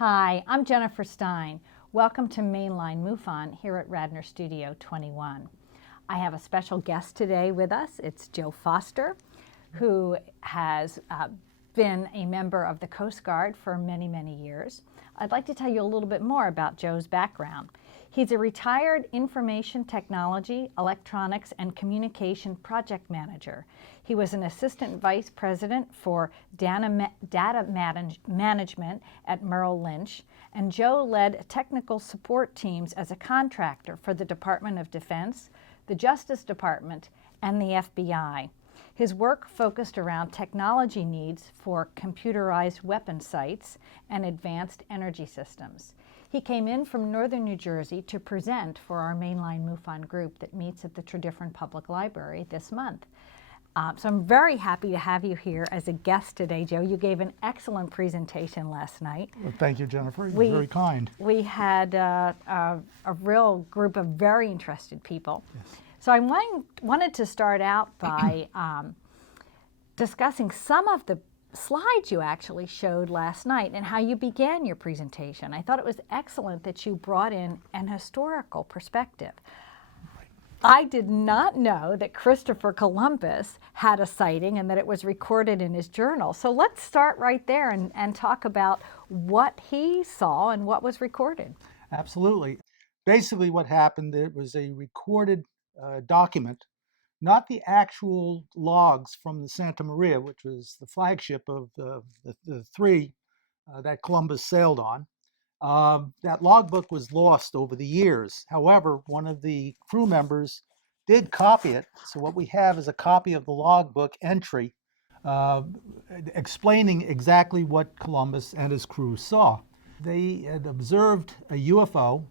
Hi, I'm Jennifer Stein. Welcome to Mainline MUFON here at Radnor Studio 21. I have a special guest today with us. It's Joe Foster, who has been a member of the Coast Guard for many, many years. I'd like to tell you a little bit more about Joe's background. He's a retired information technology, electronics, and communication project manager. He was an assistant vice president for data management at Merrill Lynch, and Joe led technical support teams as a contractor for the Department of Defense, the Justice Department, and the FBI. His work focused around technology needs for computerized weapon sites and advanced energy systems. He came in from northern New Jersey to present for our Mainline MUFON group that meets at the Tredyffrin Public Library this month. So I'm very happy to have you here as a guest today, Joe. You gave an excellent presentation last night. Well, thank you, Jennifer. You're very kind. We had a real group of very interested people. Yes. So I wanted to start out by discussing some of the slides you actually showed last night and how you began your presentation. I thought it was excellent that you brought in an historical perspective. I did not know that Christopher Columbus had a sighting and that it was recorded in his journal. So let's start right there and talk about what he saw and what was recorded. Absolutely. Basically what happened, there was a recorded document, not the actual logs from the Santa Maria, which was the flagship of the three that Columbus sailed on. That logbook was lost over the years. However, one of the crew members did copy it. So what we have is a copy of the logbook entry explaining exactly what Columbus and his crew saw. They had observed a UFO,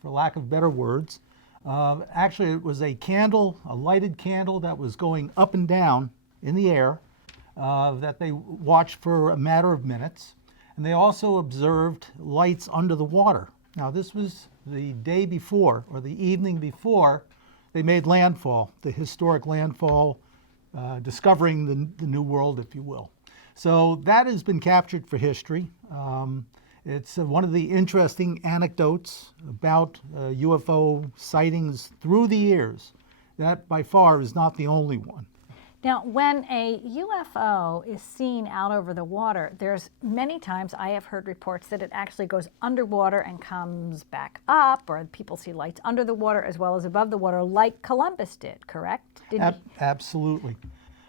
for lack of better words. Actually, it was a candle, a lighted candle that was going up and down in the air that they watched for a matter of minutes. And they also observed lights under the water. Now, this was the day before, or the evening before, they made landfall, the historic landfall, discovering the New World, if you will. So that has been captured for history. It's one of the interesting anecdotes about UFO sightings through the years. That, by far, is not the only one. Now, when a UFO is seen out over the water, there's many times I have heard reports that it actually goes underwater and comes back up, or people see lights under the water as well as above the water, like Columbus did, correct? Absolutely.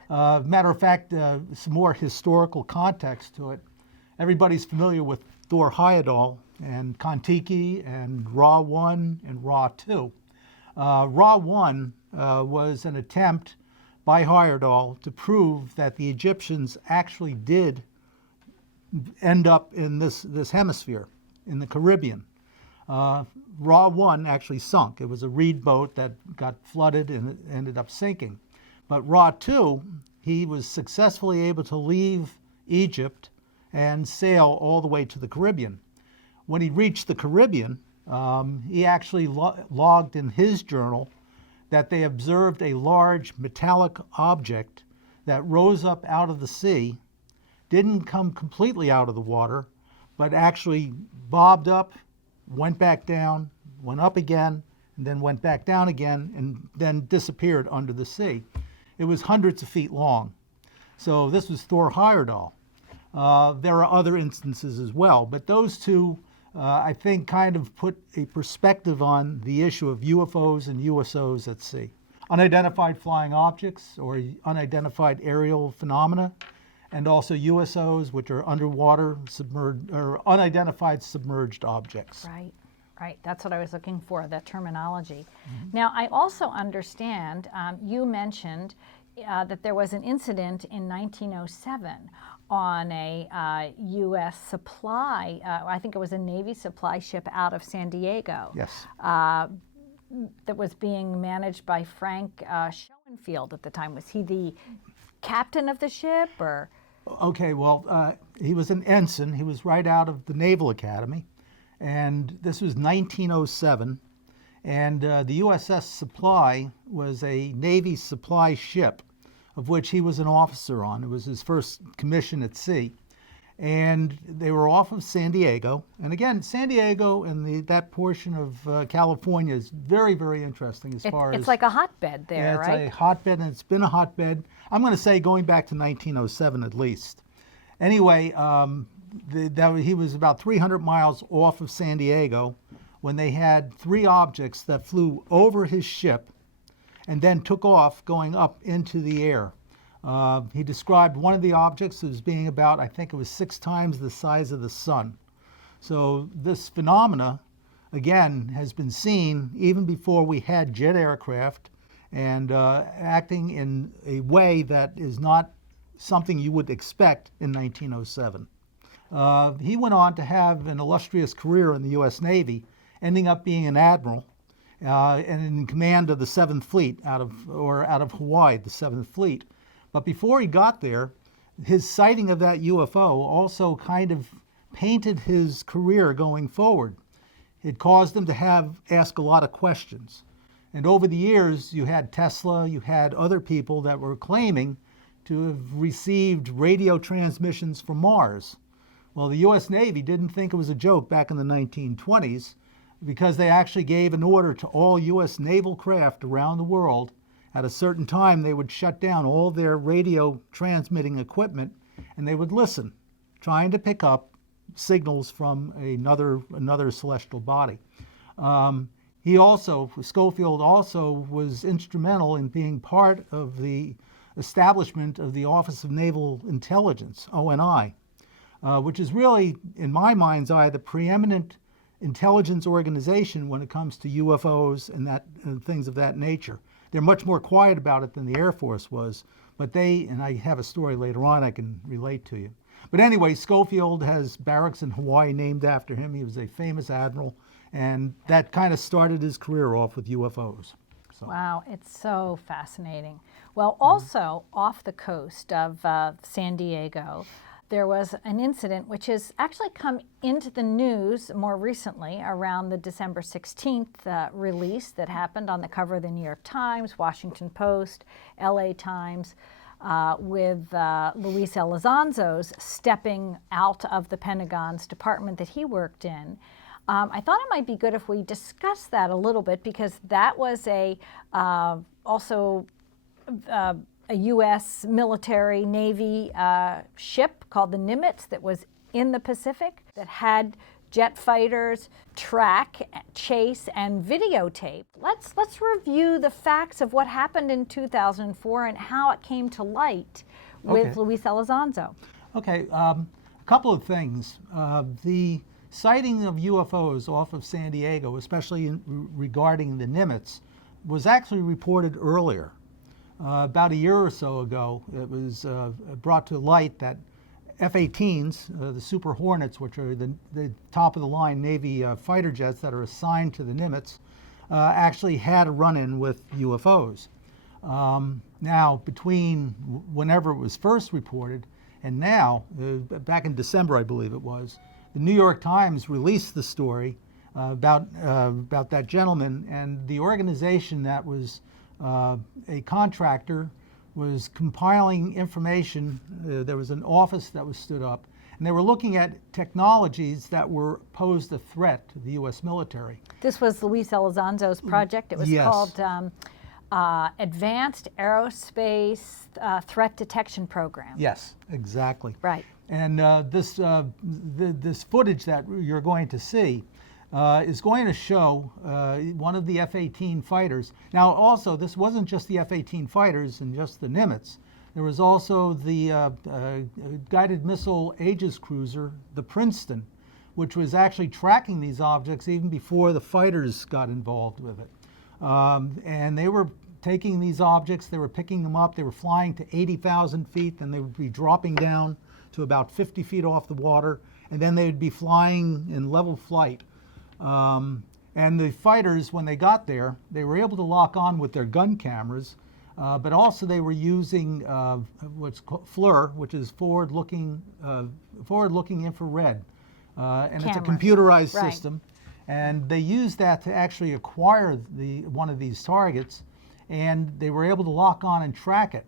Matter of fact, some more historical context to it. Everybody's familiar with Thor Heyerdahl and Kon-Tiki and Ra 1 and Ra 2. Ra 1 was an attempt by Heyerdahl to prove that the Egyptians actually did end up in this hemisphere, in the Caribbean. Ra 1 actually sunk. It was a reed boat that got flooded and it ended up sinking. But Ra 2, he was successfully able to leave Egypt and sail all the way to the Caribbean. When he reached the Caribbean, he actually logged in his journal that they observed a large metallic object that rose up out of the sea, didn't come completely out of the water, but actually bobbed up, went back down, went up again, and then went back down again, and then disappeared under the sea. It was hundreds of feet long. So this was Thor Heyerdahl. There are other instances as well, but those two, I think, kind of put a perspective on the issue of UFOs and USOs at sea. Unidentified flying objects or unidentified aerial phenomena, and also USOs, which are underwater submerged or unidentified submerged objects. Right, right. That's what I was looking for, that terminology. Mm-hmm. Now, I also understand you mentioned that there was an incident in 1907 on a U.S. supply, I think it was a Navy supply ship out of San Diego. Yes. That was being managed by Frank Schoenfield at the time. Was he the captain of the ship, or? Okay, well, he was an ensign. He was right out of the Naval Academy, and this was 1907, and the USS Supply was a Navy supply ship, of which he was an officer on. It was his first commission at sea. and they were off of San Diego. And again, San Diego and that portion of California is very, very interesting as far as... It's like a hotbed there, yeah, right? It's a hotbed, and it's been a hotbed, I'm going to say, going back to 1907 at least. Anyway, he was about 300 miles off of San Diego when they had 3 objects that flew over his ship and then took off going up into the air. He described one of the objects as being about, I think it was 6 times the size of the sun. So this phenomena, again, has been seen even before we had jet aircraft, and acting in a way that is not something you would expect in 1907. He went on to have an illustrious career in the U.S. Navy, ending up being an admiral and in command of the 7th Fleet out of Hawaii, the 7th Fleet. But before he got there, his sighting of that UFO also kind of painted his career going forward. It caused him to ask a lot of questions. And over the years, you had Tesla, you had other people that were claiming to have received radio transmissions from Mars. Well, the U.S. Navy didn't think it was a joke back in the 1920s, because they actually gave an order to all U.S. naval craft around the world. At a certain time, they would shut down all their radio transmitting equipment, and they would listen, trying to pick up signals from another celestial body. Schofield also was instrumental in being part of the establishment of the Office of Naval Intelligence, ONI, which is really, in my mind's eye, the preeminent intelligence organization when it comes to UFOs and things of that nature. They're much more quiet about it than the Air Force was, but and I have a story later on I can relate to you. But anyway, Schofield has barracks in Hawaii named after him. He was a famous admiral, and that kind of started his career off with UFOs. So. Wow, it's so fascinating. Well, also off the coast of San Diego, there was an incident which has actually come into the news more recently around the December 16th release that happened on the cover of the New York Times, Washington Post, LA Times, with Luis Elizondo stepping out of the Pentagon's department that he worked in. I thought it might be good if we discuss that a little bit, because that was also a U.S. military Navy ship called the Nimitz that was in the Pacific that had jet fighters track, chase, and videotape. Let's review the facts of what happened in 2004 and how it came to light with Luis Elizondo. Okay, a couple of things. The sighting of UFOs off of San Diego, especially regarding the Nimitz, was actually reported earlier. About a year or so ago, it was brought to light that F-18s, the Super Hornets, which are the top-of-the-line Navy fighter jets that are assigned to the Nimitz, actually had a run-in with UFOs. Now, between whenever it was first reported and now, back in December, I believe it was, the New York Times released the story about that gentleman, and the organization that was a contractor was compiling information. There was an office that was stood up, and they were looking at technologies that were posed a threat to the U.S. military. This was Luis Elizondo's project. It was called Advanced Aerospace Threat Detection Program. Yes, exactly. Right. And this footage that you're going to see is going to show one of the F-18 fighters. Now, also, this wasn't just the F-18 fighters and just the Nimitz. There was also the guided missile Aegis cruiser, the Princeton, which was actually tracking these objects even before the fighters got involved with it. And they were taking these objects, they were picking them up, they were flying to 80,000 feet, then they would be dropping down to about 50 feet off the water, and then they would be flying in level flight. And the fighters, when they got there, they were able to lock on with their gun cameras, but also they were using what's called FLIR, which is forward-looking infrared, and it's a computerized system. And they used that to actually acquire one of these targets, and they were able to lock on and track it.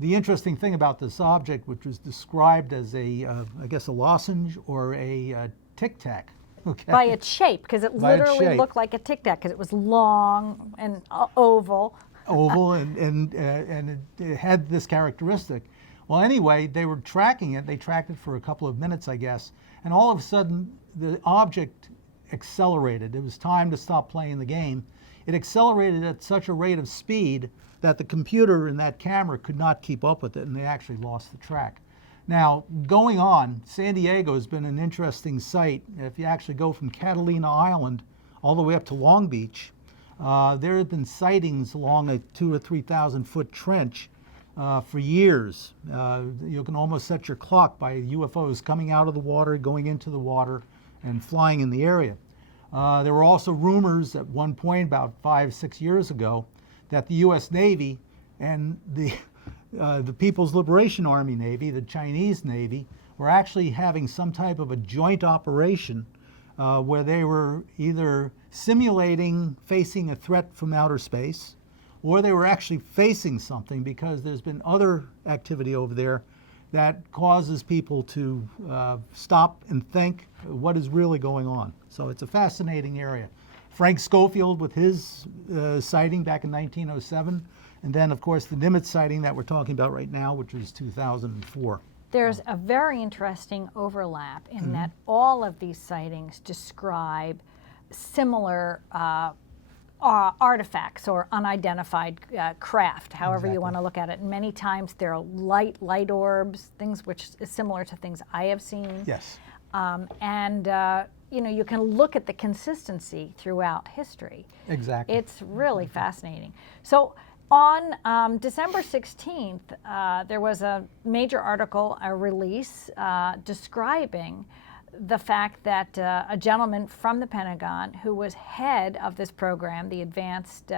the interesting thing about this object, which was described as I guess a lozenge or a tic tac. Okay. By its shape, because it By its literally shape. looked like a tic tac, because it was long and oval. Oval, and it had this characteristic. Well, anyway, they were tracking it. They tracked it for a couple of minutes, I guess, and all of a sudden the object accelerated. It was time to stop playing the game. It accelerated at such a rate of speed that the computer in that camera could not keep up with it, and they actually lost the track. Now, going on, San Diego has been an interesting site. If you actually go from Catalina Island all the way up to Long Beach, there have been sightings along a 2,000 or 3,000 foot trench for years. You can almost set your clock by UFOs coming out of the water, going into the water, and flying in the area. There were also rumors at one point about 5, 6 years ago that the U.S. Navy and the People's Liberation Army Navy, the Chinese Navy, were actually having some type of a joint operation where they were either simulating facing a threat from outer space, or they were actually facing something, because there's been other activity over there that causes people to stop and think what is really going on. So it's a fascinating area. Frank Schofield with his sighting back in 1907, and then of course the Nimitz sighting that we're talking about right now, which was 2004. There's a very interesting overlap in that all of these sightings describe similar artifacts or unidentified craft, however you want to look at it. And many times they're light orbs, things which is similar to things I have seen. Yes. You know, you can look at the consistency throughout history. Exactly. It's really fascinating. So on December 16th, there was a major article, a release describing the fact that a gentleman from the Pentagon who was head of this program, the Advanced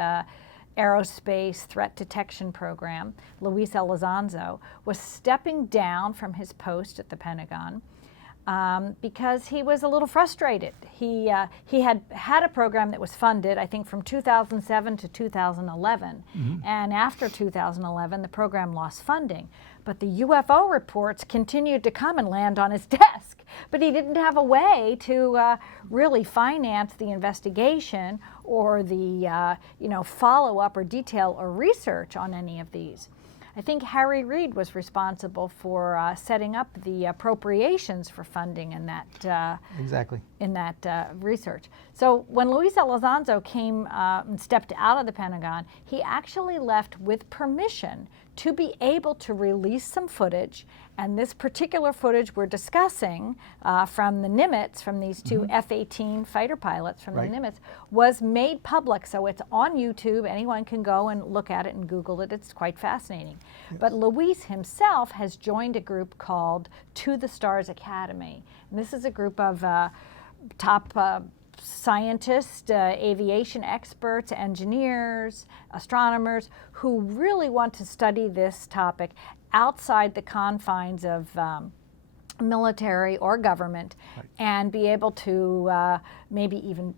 Aerospace Threat Detection Program, Luis Elizondo, was stepping down from his post at the Pentagon because he was a little frustrated. He had a program that was funded, I think, from 2007 to 2011. And after 2011, the program lost funding. But the UFO reports continued to come and land on his desk. But he didn't have a way to really finance the investigation or the follow-up or detail or research on any of these. I think Harry Reid was responsible for setting up the appropriations for funding in that research. So when Luis Elizondo came and stepped out of the Pentagon, he actually left with permission to be able to release some footage. And this particular footage we're discussing from the Nimitz, from these two F-18 fighter pilots from the Nimitz, was made public. So it's on YouTube. Anyone can go and look at it and Google it. It's quite fascinating. Yes. But Luis himself has joined a group called To the Stars Academy. And this is a group of top scientists, aviation experts, engineers, astronomers who really want to study this topic outside the confines of military or government, and be able to maybe even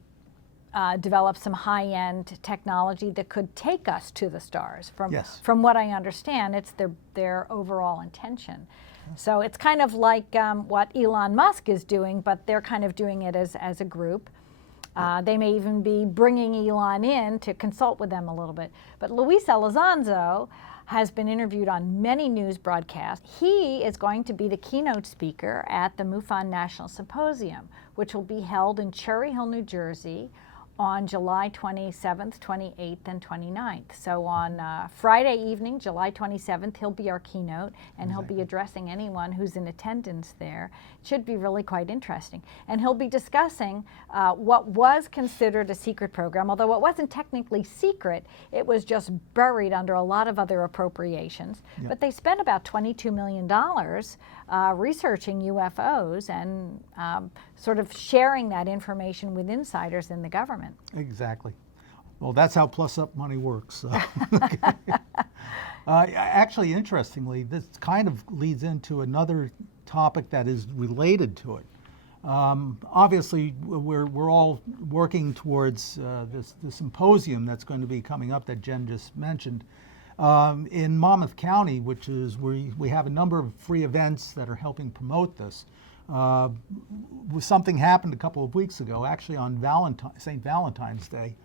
develop some high-end technology that could take us to the stars. From what I understand, it's their overall intention. So it's kind of like what Elon Musk is doing, but they're kind of doing it as a group. They may even be bringing Elon in to consult with them a little bit. But Luis Elizondo has been interviewed on many news broadcasts. He is going to be the keynote speaker at the MUFON National Symposium, which will be held in Cherry Hill, New Jersey on July 27th, 28th, and 29th. So on Friday evening, July 27th, he'll be our keynote, and he'll be addressing anyone who's in attendance there. It should be really quite interesting. And he'll be discussing what was considered a secret program, although it wasn't technically secret, it was just buried under a lot of other appropriations. Yep. But they spent about $22 million researching UFOs and sort of sharing that information with insiders in the government. Exactly. Well, that's how plus-up money works. Actually, interestingly, this kind of leads into another topic that is related to it. Obviously, we're all working towards the symposium that's going to be coming up that Jen just mentioned. In Monmouth County, which is where we have a number of free events that are helping promote this, something happened a couple of weeks ago, actually on St. Valentine's Day.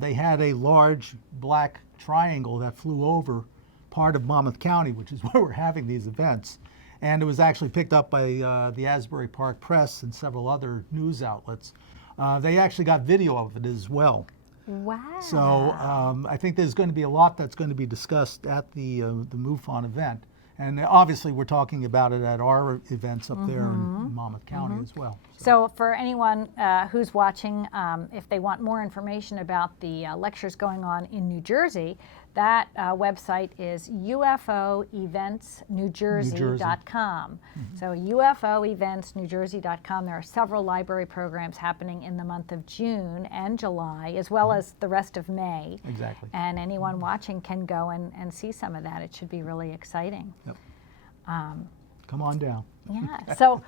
They had a large black triangle that flew over part of Monmouth County, which is where we're having these events. And it was actually picked up by the Asbury Park Press and several other news outlets. They actually got video of it as well. Wow. So I think there's going to be a lot that's going to be discussed at the MUFON event. And obviously we're talking about it at our events up there in Monmouth County as well. So for anyone who's watching, if they want more information about the lectures going on in New Jersey, that website is ufoeventsnewjersey.com. So ufoeventsnewjersey.com. There are several library programs happening in the month of June and July, as well as the rest of May. Exactly. And anyone watching can go and see some of that. It should be really exciting. Yep. Come on down. Yeah. So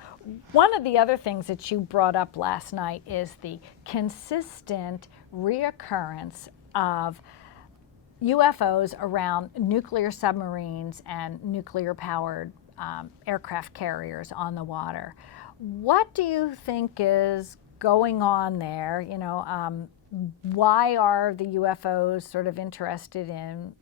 one of the other things that you brought up last night is the consistent reoccurrence of UFOs around nuclear submarines and nuclear-powered aircraft carriers on the water. What do you think is going on there? You know, why are the UFOs sort of interested in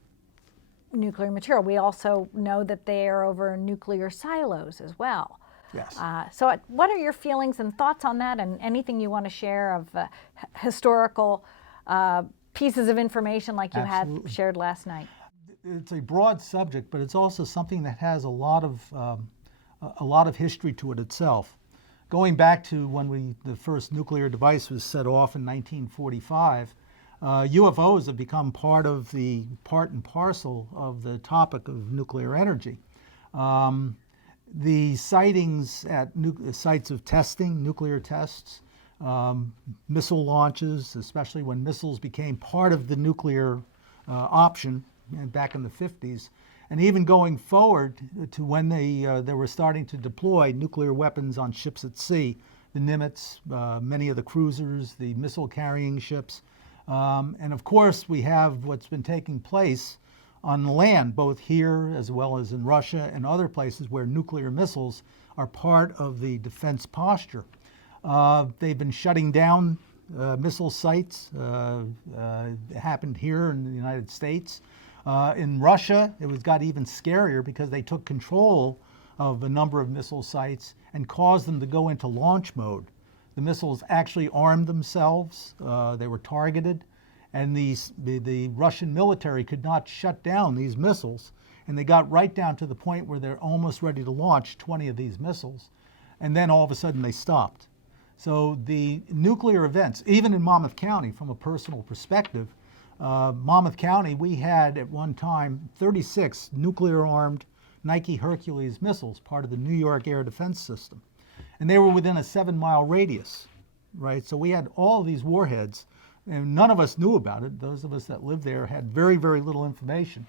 nuclear material? We also know that they are over nuclear silos as well. Yes. So what are your feelings and thoughts on that, and anything you want to share of historical pieces of information like you Absolutely. had shared last night? It's a broad subject, but it's also something that has a lot of history to it itself. Going back to when the first nuclear device was set off in 1945, UFOs have become part and parcel of the topic of nuclear energy. The sightings at sites of testing, nuclear tests, missile launches, especially when missiles became part of the nuclear option back in the 50s, and even going forward to when they were starting to deploy nuclear weapons on ships at sea, the Nimitz, many of the cruisers, the missile-carrying ships. And of course, we have what's been taking place on land, both here as well as in Russia and other places where nuclear missiles are part of the defense posture. They've been shutting down missile sites. It happened here in the United States. In Russia, it got even scarier because they took control of a number of missile sites and caused them to go into launch mode. The missiles actually armed themselves. They were targeted, and the Russian military could not shut down these missiles, and they got right down to the point where they're almost ready to launch 20 of these missiles, and then all of a sudden they stopped. So the nuclear events, even in Monmouth County, from a personal perspective, Monmouth County, we had at one time 36 nuclear-armed Nike Hercules missiles, part of the New York Air Defense System. And they were within a 7-mile radius, right? So we had all of these warheads, and none of us knew about it. Those of us that lived there had very, very little information.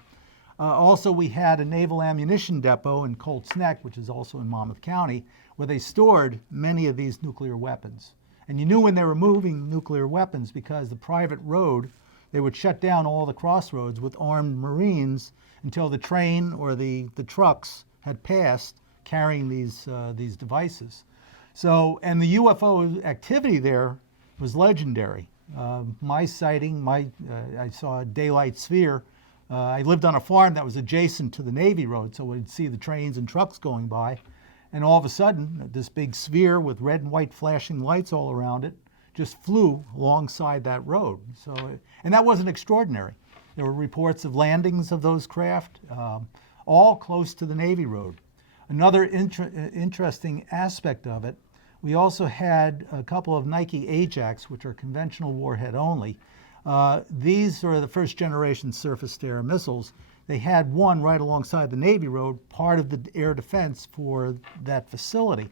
Also, we had a naval ammunition depot in Colts Neck, which is also in Monmouth County, where they stored many of these nuclear weapons. And you knew when they were moving nuclear weapons because the private road, they would shut down all the crossroads with armed Marines until the train or the trucks had passed carrying these devices. So, and the UFO activity there was legendary. My sighting, I saw a daylight sphere. I lived on a farm that was adjacent to the Navy Road, so we'd see the trains and trucks going by. And all of a sudden, this big sphere with red and white flashing lights all around it just flew alongside that road. So, and that wasn't extraordinary. There were reports of landings of those craft, all close to the Navy Road. Another interesting aspect of it, we also had a couple of Nike Ajax, which are conventional warhead only. These are the first generation surface-to-air missiles. They had one right alongside the Navy Road, part of the air defense for that facility.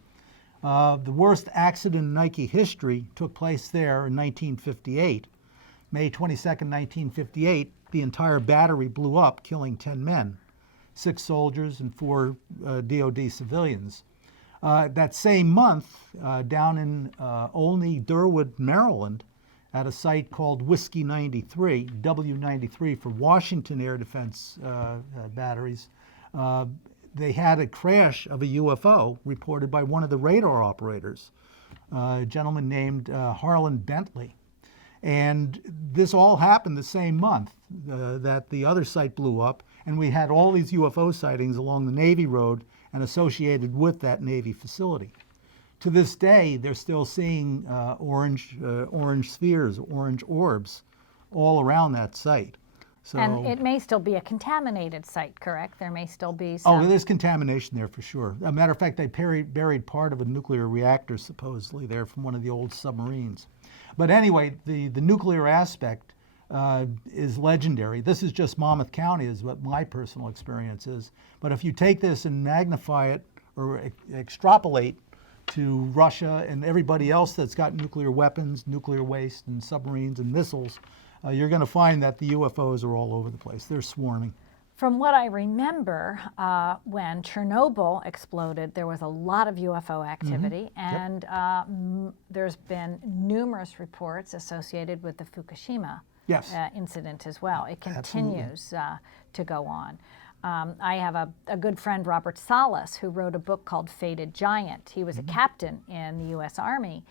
The worst accident in Nike history took place there in 1958. May 22nd, 1958, the entire battery blew up, killing 10 men, 6 soldiers and 4 DOD civilians. That same month, down in Olney, Durwood, Maryland, at a site called Whiskey 93, W93 for Washington Air Defense batteries. They had a crash of a UFO reported by one of the radar operators, a gentleman named Harlan Bentley. And this all happened the same month that the other site blew up, and we had all these UFO sightings along the Navy Road and associated with that Navy facility. To this day, they're still seeing orange spheres, orange orbs all around that site. So, And it may still be a contaminated site, correct? There may still be some... Oh, there's contamination there for sure. As a matter of fact, they buried part of a nuclear reactor supposedly there from one of the old submarines. But anyway, the nuclear aspect is legendary. This is just Monmouth County is what my personal experience is. But if you take this and magnify it or extrapolate to Russia and everybody else that's got nuclear weapons, nuclear waste, and submarines and missiles, you're going to find that the UFOs are all over the place. They're swarming. From what I remember, when Chernobyl exploded, there was a lot of UFO activity, and there's been numerous reports associated with the Fukushima incident as well. It continues to go on. I have a good friend, Robert Salas, who wrote a book called Fated Giant. He was a captain in the U.S. Army,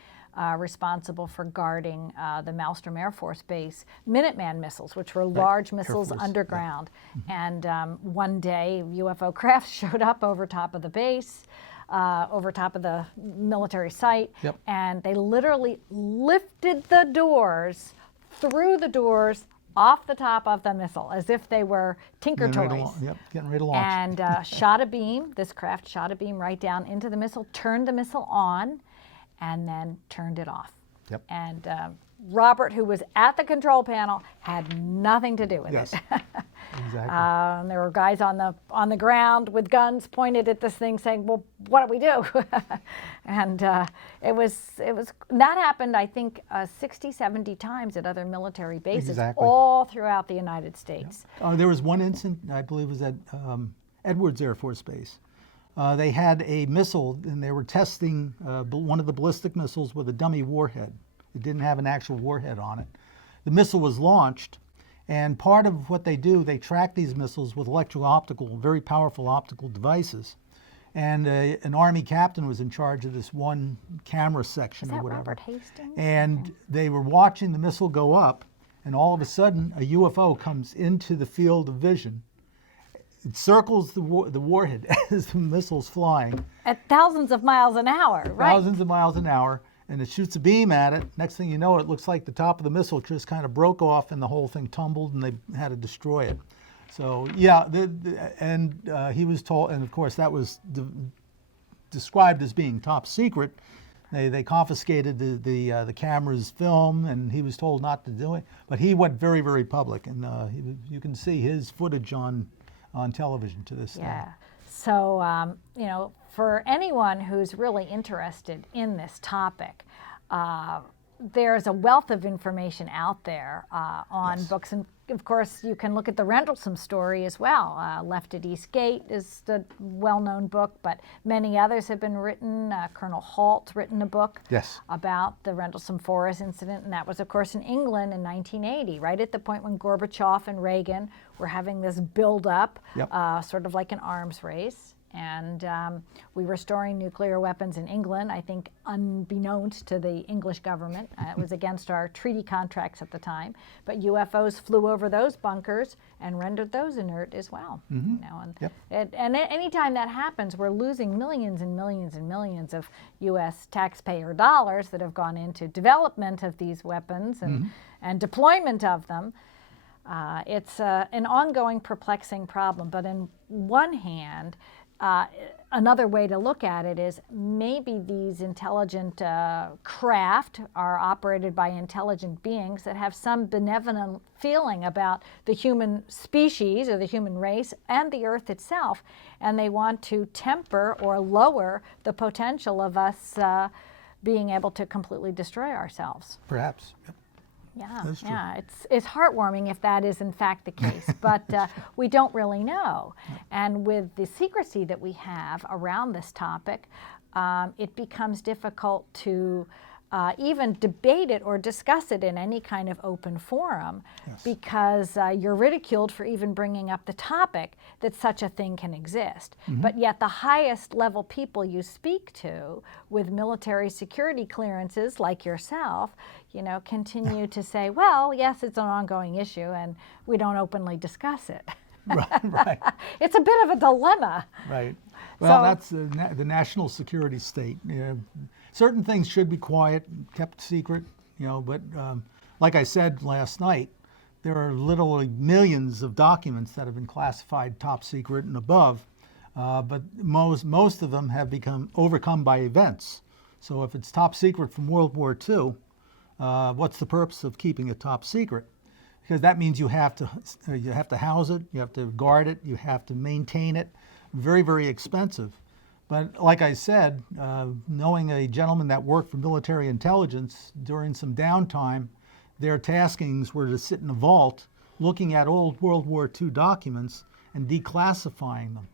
responsible for guarding the Malmstrom Air Force Base Minuteman missiles, which were large missiles underground. And one day, UFO craft showed up over top of the base, over top of the military site, and they literally lifted the doors, threw the doors off the top of the missile as if they were Tinker Toys. Getting ready to launch. And shot a beam, this craft shot a beam right down into the missile, turned the missile on, and then turned it off. And Robert, who was at the control panel, had nothing to do with it. Exactly. There were guys on the ground with guns pointed at this thing saying, well, what do we do? And it was that happened, I think, 60, 70 times at other military bases all throughout the United States. There was one incident, I believe, was at Edwards Air Force Base. They had a missile, and they were testing one of the ballistic missiles with a dummy warhead. It didn't have an actual warhead on it. The missile was launched, and part of what they do, they track these missiles with electro-optical, very powerful optical devices. And an Army captain was in charge of this one camera section or whatever. Robert Hastings? And they were watching the missile go up, and all of a sudden, a UFO comes into the field of vision. It circles the warhead as the missile's flying. At thousands of miles an hour, right? Thousands of miles an hour, and it shoots a beam at it. Next thing you know, it looks like the top of the missile just kind of broke off and the whole thing tumbled and they had to destroy it. So, yeah, he was told, and of course that was described as being top secret. They confiscated the camera's film, and he was told not to do it. But he went very, very public, and you can see his footage on television to this day. So, for anyone who's really interested in this topic, there's a wealth of information out there on books. And of course, you can look at the Rendlesham story as well. Left at East Gate is a well-known book, but many others have been written. Colonel Halt's written a book about the Rendlesham Forest incident, and that was, of course, in England in 1980, right at the point when Gorbachev and Reagan were having this build-up, sort of like an arms race. And we were storing nuclear weapons in England, I think unbeknownst to the English government. It was against our treaty contracts at the time. But UFOs flew over those bunkers and rendered those inert as well. And anytime that happens, we're losing millions and millions and millions of U.S. taxpayer dollars that have gone into development of these weapons and deployment of them. It's an ongoing, perplexing problem. But in one hand, another way to look at it is maybe these intelligent craft are operated by intelligent beings that have some benevolent feeling about the human species or the human race and the Earth itself, and they want to temper or lower the potential of us being able to completely destroy ourselves. Perhaps. It's heartwarming if that is in fact the case, but we don't really know. And with the secrecy that we have around this topic, it becomes difficult to even debate it or discuss it in any kind of open forum, Yes. because you're ridiculed for even bringing up the topic that such a thing can exist. But yet the highest level people you speak to with military security clearances like yourself, continue to say, well, yes, it's an ongoing issue and we don't openly discuss it. Right. It's a bit of a dilemma. Right. Well, So- that's the national security state. Certain things should be quiet, kept secret, but like I said last night, there are literally millions of documents that have been classified top secret and above, but most of them have become overcome by events. So if it's top secret from World War II, what's the purpose of keeping it top secret? Because that means you have to house it, you have to guard it, you have to maintain it. Very, very expensive. But like I said, knowing a gentleman that worked for military intelligence during some downtime, their taskings were to sit in a vault looking at old World War II documents and declassifying them.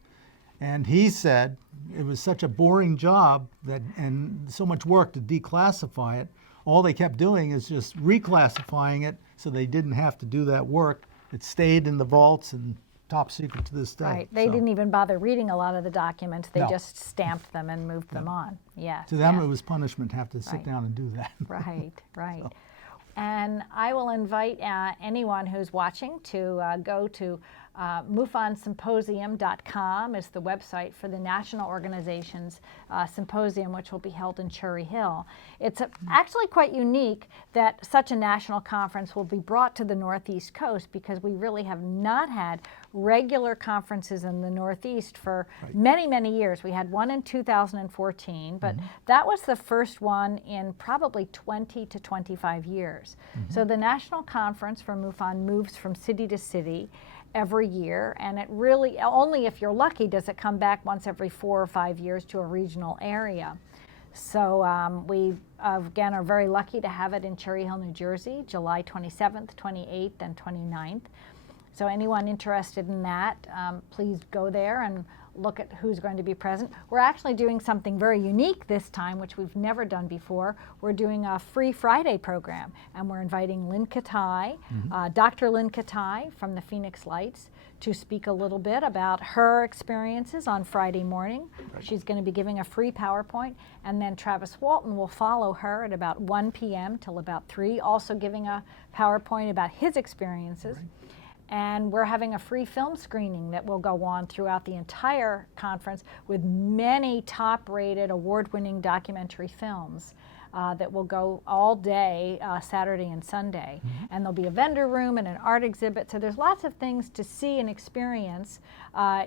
And he said it was such a boring job and so much work to declassify it, all they kept doing is just reclassifying it so they didn't have to do that work. It stayed in the vaults and top secret to this day. Right. They So, didn't even bother reading a lot of the documents. They No. just stamped them and moved them on. Yes. to them, yes. it was punishment to have to sit Right. down and do that. Right, right. And I will invite anyone who's watching to go to MUFONsymposium.com is the website for the national organization's symposium, which will be held in Cherry Hill. It's actually quite unique that such a national conference will be brought to the Northeast coast, because we really have not had regular conferences in the Northeast for many, many years. We had one in 2014, but that was the first one in probably 20 to 25 years. So the national conference for MUFON moves from city to city every year, and it really, only if you're lucky does it come back once every 4 or 5 years to a regional area. So we, again, are very lucky to have it in Cherry Hill, New Jersey, July 27th, 28th, and 29th. So anyone interested in that, please go there and look at who's going to be present. We're actually doing something very unique this time, which we've never done before. We're doing a Free Friday program, and we're inviting Lynn Katai, Dr. Lynn Katai from the Phoenix Lights, to speak a little bit about her experiences on Friday morning. She's going to be giving a free PowerPoint, and then Travis Walton will follow her at about 1 p.m. till about 3, also giving a PowerPoint about his experiences. And we're having a free film screening that will go on throughout the entire conference with many top-rated, award-winning documentary films that will go all day, Saturday and Sunday. And there'll be a vendor room and an art exhibit. So there's lots of things to see and experience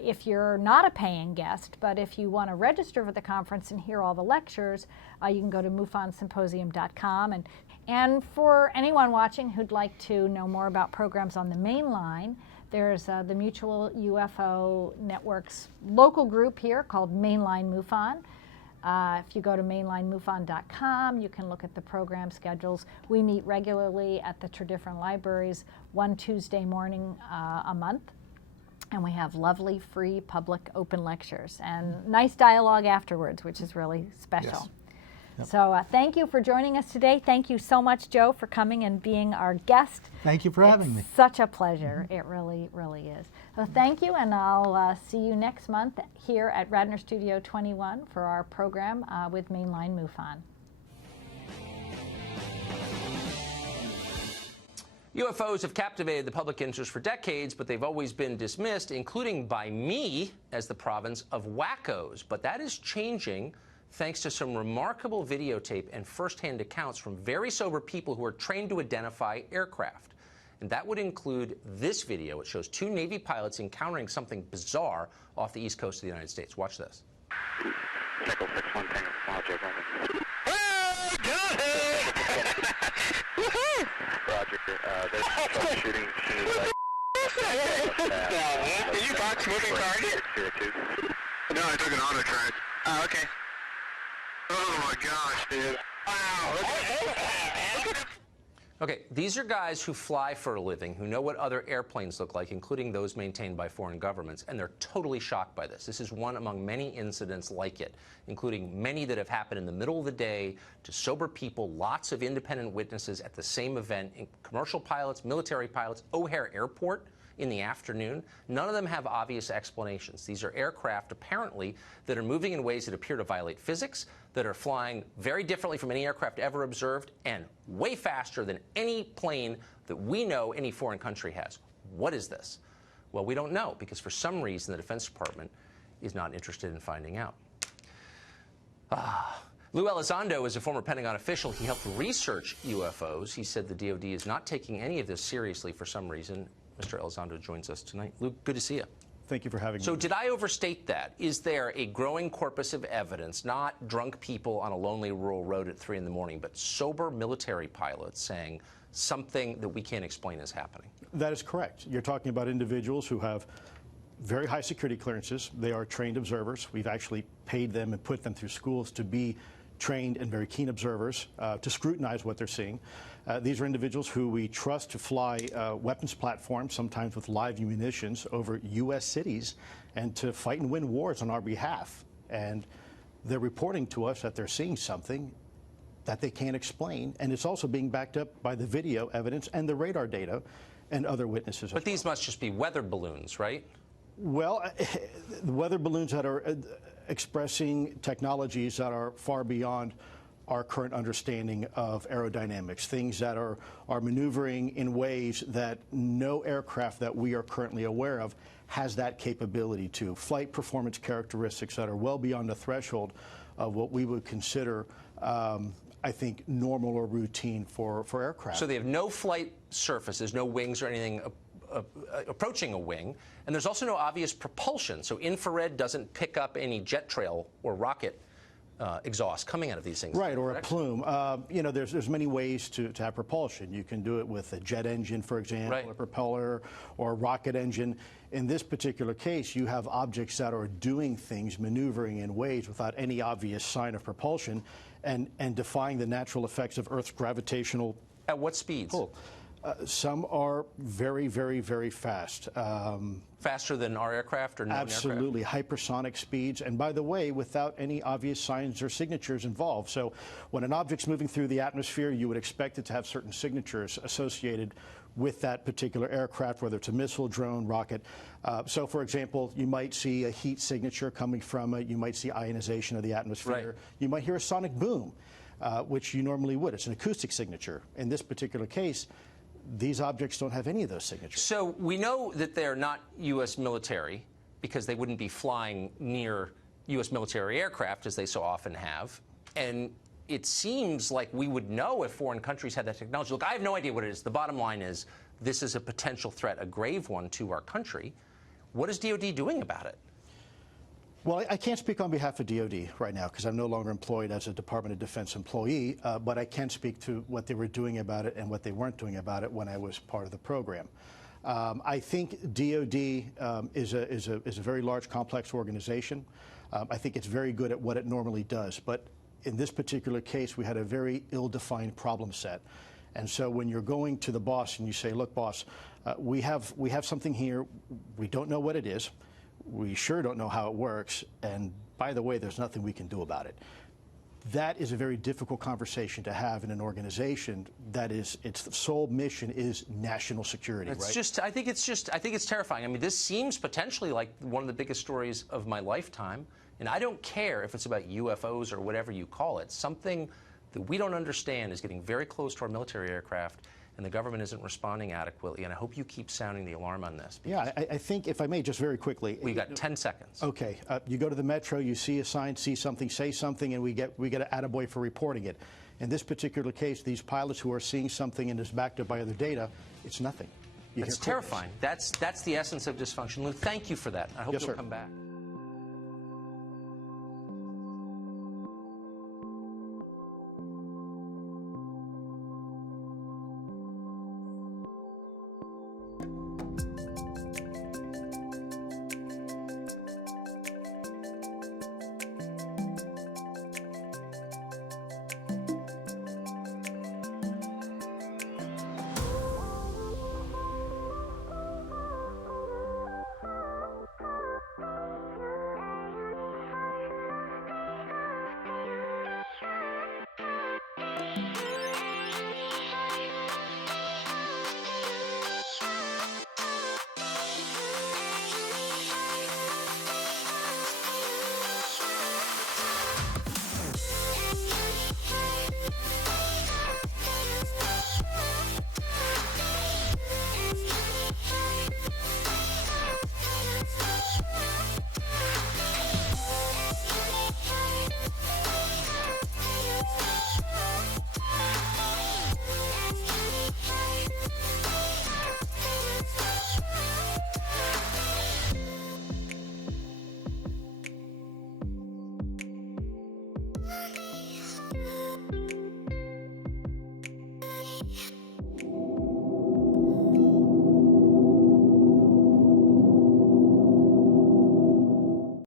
if you're not a paying guest. But if you want to register for the conference and hear all the lectures, you can go to MUFONsymposium.com. And for anyone watching who'd like to know more about programs on the main line, there's the Mutual UFO Network's local group here called Mainline MUFON. If you go to mainlinemufon.com, you can look at the program schedules. We meet regularly at the different libraries, one Tuesday morning a month. And we have lovely, free, public, open lectures and nice dialogue afterwards, which is really special. Yes. Yep. So thank you for joining us today. Thank you so much, Joe, for coming and being our guest. Thank you for having me. Such a pleasure. It really, really is. So thank you, and I'll see you next month here at Radnor Studio 21 for our program with Mainline MUFON. UFOs have captivated the public interest for decades, but they've always been dismissed, including by me, as the province of wackos. But that is changing thanks to some remarkable videotape and first-hand accounts from very sober people who are trained to identify aircraft. And that would include this video. It shows 2 Navy pilots encountering something bizarre off the east coast of the United States. Watch this. Nickel 6-1 Tango, Roger, Roger. Oh, got it! Woohoo! Roger, they're troubleshooting as soon as I... Did you box moving target? 02. No, I took an auto track. Oh, okay. Oh my gosh, dude. Wow. Okay, these are guys who fly for a living, who know what other airplanes look like, including those maintained by foreign governments, and they're totally shocked by this. This is one among many incidents like it, including many that have happened in the middle of the day to sober people, lots of independent witnesses at the same event, commercial pilots, military pilots, O'Hare Airport in the afternoon. None of them have obvious explanations. These are aircraft, apparently, that are moving in ways that appear to violate physics, that are flying very differently from any aircraft ever observed, and way faster than any plane that we know any foreign country has. What is this? Well, we don't know, because for some reason the Defense Department is not interested in finding out. Lou Elizondo is a former Pentagon official. He helped research UFOs. He said the DoD is not taking any of this seriously for some reason. Mr. Elizondo joins us tonight. Lou, good to see you. Thank you for having me. So did I overstate that? Is there a growing corpus of evidence, not drunk people on a lonely rural road at 3 in the morning, but sober military pilots saying something that we can't explain is happening? That is correct. You're talking about individuals who have very high security clearances. They are trained observers. We've actually paid them and put them through schools to be trained and very keen observers to scrutinize what they're seeing. These are individuals who we trust to fly weapons platforms, sometimes with live munitions, over U.S. cities and to fight and win wars on our behalf. And they're reporting to us that they're seeing something that they can't explain, and it's also being backed up by the video evidence and the radar data and other witnesses. But these must just be weather balloons, right? Well, the weather balloons that are expressing technologies that are far beyond our current understanding of aerodynamics, things that are maneuvering in ways that no aircraft that we are currently aware of has that capability to. Flight performance characteristics that are well beyond the threshold of what we would consider, I think, normal or routine for aircraft. So they have no flight surfaces, no wings or anything approaching a wing, and there's also no obvious propulsion. So infrared doesn't pick up any jet trail or rocket exhaust coming out of these things. Right, or a plume. You know, there's many ways to have propulsion. You can do it with a jet engine, for example, right, a propeller, or a rocket engine. In this particular case, you have objects that are doing things, maneuvering in ways without any obvious sign of propulsion, and defying the natural effects of Earth's gravitational pull. At what speeds? Some are very, very, very fast. Faster than our aircraft or known Absolutely, hypersonic speeds. And by the way, without any obvious signs or signatures involved. So when an object's moving through the atmosphere, you would expect it to have certain signatures associated with that particular aircraft, whether it's a missile, drone, rocket. So, for example, you might see a heat signature coming from it. You might see ionization of the atmosphere. Right. You might hear a sonic boom, which you normally would. It's an acoustic signature. In this particular case, these objects don't have any of those signatures. So we know that they're not U.S. military because they wouldn't be flying near U.S. military aircraft, as they so often have. And it seems like we would know if foreign countries had that technology. Look, I have no idea what it is. The bottom line is this is a potential threat, a grave one to our country. What is DoD doing about it? Well, I can't speak on behalf of DoD right now because I'm no longer employed as a Department of Defense employee, but I can speak to what they were doing about it and what they weren't doing about it when I was part of the program. I think DoD is a very large, complex organization. I think it's very good at what it normally does, but in this particular case, we had a very ill-defined problem set. And so when you're going to the boss and you say, look, boss, we have something here, we don't know what it is, we sure don't know how it works, and by the way, there's nothing we can do about it. That is a very difficult conversation to have in an organization that is, its sole mission is national security, It's right? just, I think it's terrifying. I mean, this seems potentially like one of the biggest stories of my lifetime, and I don't care if it's about UFOs or whatever you call it. Something that we don't understand is getting very close to our military aircraft, and the government isn't responding adequately, and I hope you keep sounding the alarm on this. Yeah, I think, if I may, just very quickly. We've got 10 seconds. Okay, you go to the metro, you see a sign, see something, say something, and we get an attaboy for reporting it. In this particular case, these pilots who are seeing something and is backed up by other data, it's nothing. It's terrifying. That's the essence of dysfunction. Lou, thank you for that. I hope Yes, you'll sir. come back. Bye.